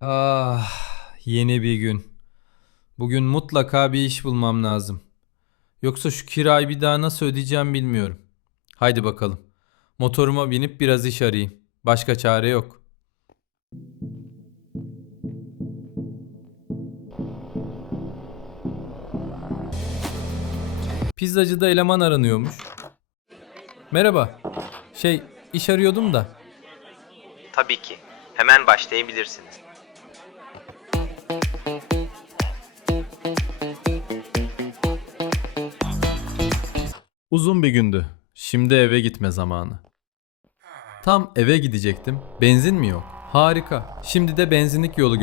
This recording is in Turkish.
Ah, yeni bir gün. Bugün mutlaka bir iş bulmam lazım. Yoksa şu kirayı bir daha nasıl ödeyeceğim bilmiyorum. Haydi bakalım. Motoruma binip biraz iş arayayım. Başka çare yok. Pizzacıda eleman aranıyormuş. Merhaba. Şey, iş arıyordum da. Tabii ki. Hemen başlayabilirsiniz. Uzun bir gündü. Şimdi eve gitme zamanı. Tam eve gidecektim. Benzin mi yok? Harika. Şimdi de benzinlik yolu